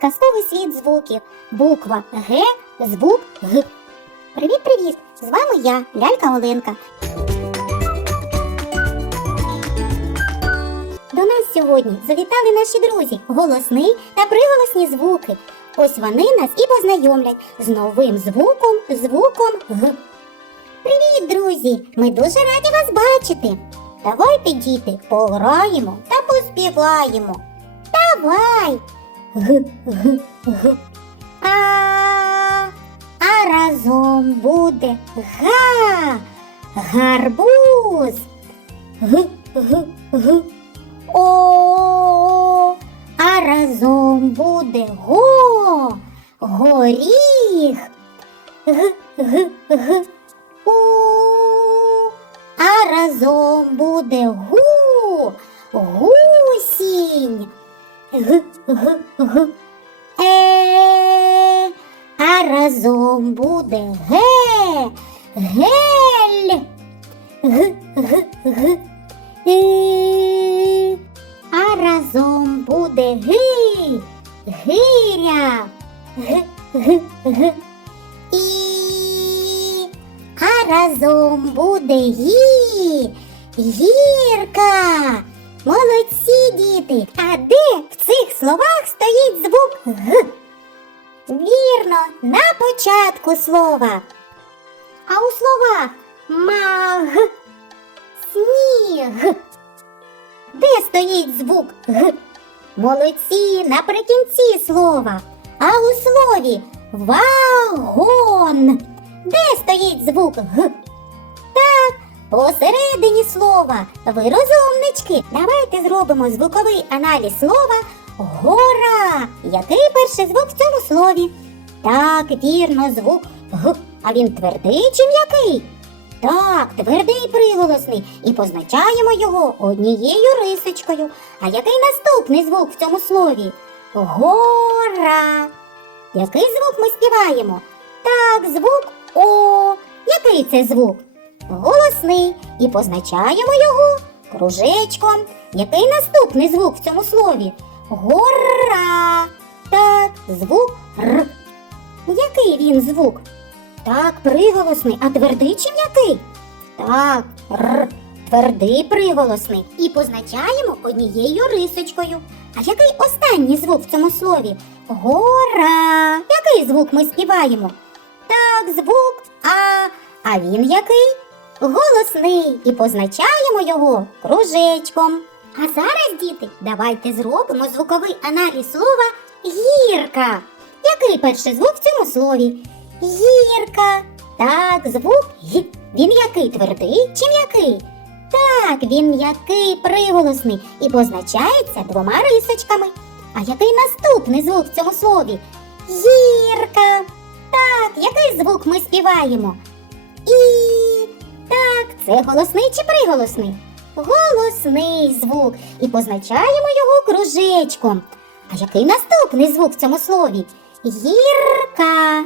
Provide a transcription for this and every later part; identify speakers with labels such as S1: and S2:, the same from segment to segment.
S1: Казковий світ звуків. Буква Г, звук Г. Привіт-привіт! З вами я, лялька Оленка. До нас сьогодні завітали наші друзі, голосний та приголосні звуки. Ось вони нас і познайомлять з новим звуком, звуком Г. Привіт, друзі! Ми дуже раді вас бачити. Давайте, діти, пограємо та поспіваємо. Давай. Г, г. А, разом буде га. Гарбуз. Г, г, г. О, а разом буде го. Горіх. Г, г, г. У, а разом буде гу. Гусінь. Г, г, г. Е, а разом буде ге. Гель. Г, г, г. І, а разом буде ги. Гиря. Г, г, г. І, а разом буде гі. Гірка. Молодці, діти! А де в цих словах стоїть звук Г? Вірно, на початку слова. А у словах маг, сніг. Де стоїть звук Г? Молодці наприкінці слова. А у слові вагон. Де стоїть звук Г? Посередині слова. Ви розумнички. Давайте зробимо звуковий аналіз слова гора. Який перший звук в цьому слові? Так, вірно, звук Г. А він твердий чи м'який? Так, твердий приголосний. І позначаємо його однією рисочкою. А який наступний звук в цьому слові? Гора. Який звук ми співаємо? Так, звук О. Який це звук? Голосний. І позначаємо його кружечком. Який наступний звук в цьому слові? Гора. Так, звук Р. Який він звук? Так, приголосний, а твердий чи м'який? Так, Р. Твердий приголосний. І позначаємо однією рисочкою. А який останній звук в цьому слові? Гора. Який звук ми співаємо? Так, звук А. А він який? Голосний. І позначаємо його кружечком. А зараз, діти, давайте зробимо звуковий аналіз слова гірка. Який перший звук в цьому слові? Гірка. Так, звук Г. Він який твердий чи м'який? Так, він м'який приголосний і позначається двома рисочками. А який наступний звук в цьому слові? Гірка. Так, який звук ми співаємо? І. Так, це голосний чи приголосний? Голосний звук. І позначаємо його кружечком. А який наступний звук в цьому слові? Гірка.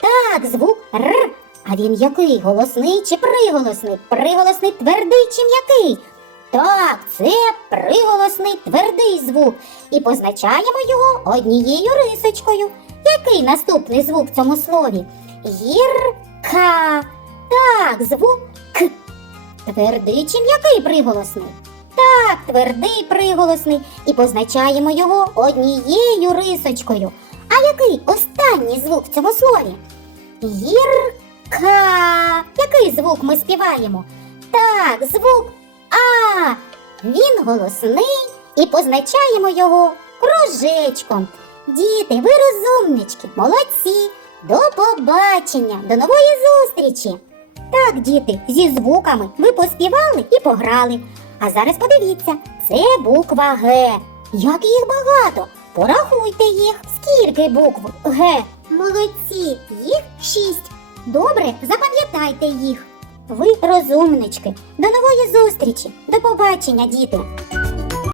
S1: Так, звук Р. А він який? Голосний чи приголосний? Приголосний твердий чи м'який? Так, це приголосний твердий звук. І позначаємо його однією рисочкою. Який наступний звук в цьому слові? Гірка. Так, звук К. Твердий чи м'який приголосний? Так, твердий приголосний. І позначаємо його однією рисочкою. А який останній звук в цьому слові? Гірка. Який звук ми співаємо? Так, звук А. Він голосний і позначаємо його кружечком. Діти, ви розумнички, молодці. До побачення, до нової зустрічі. Так, діти, зі звуками ви поспівали і пограли. А зараз подивіться, це буква Г. Як їх багато. Порахуйте їх. Скільки букв Г? Молодці, їх шість. Добре, запам'ятайте їх. Ви розумнички. До нової зустрічі. До побачення, діти.